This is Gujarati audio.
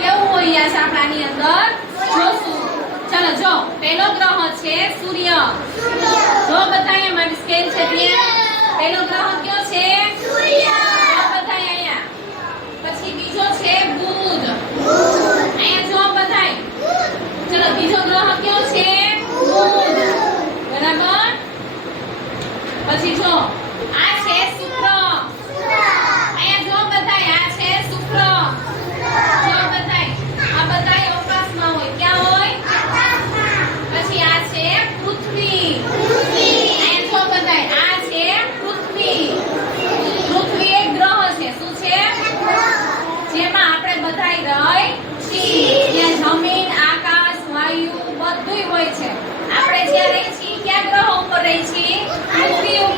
કેવું હોય યા સાંભળાની અંદર જોશું. ચલો જો પહેલો ગ્રહ છે સૂર્ય. જો બધાએ મારી સ્કેલ છે ત્યાં પહેલો ગ્રહ કયો છે સૂર્ય. જો બધાએ અહીંયા. પછી બીજો છે બુધ. અહીંયા જો બધાએ. ચલો બીજો ગ્રહ કયો છે બુધ. બરાબર. પછી જો આ છે શુક્ર. અહીંયા જો બધાએ આ છે શુક્ર. જો બધાએ આ બધાએ અવકાશમાં હોય. ક્યાં હોય પછી આ છે પૃથ્વી. અહીંયા જો બધાએ આ છે પૃથ્વી. પૃથ્વી એક ગ્રહ છે. શું છે જેમાં આપણે બધાય રહી છીએ. ત્યાં જમીન આકાશ વાયુ બધુંય હોય છે. આપણે જ્યાં રહી છીએ ક્યાં ગ્રહ ઉપર રહી છીએ પૃથ્વી ઉપર.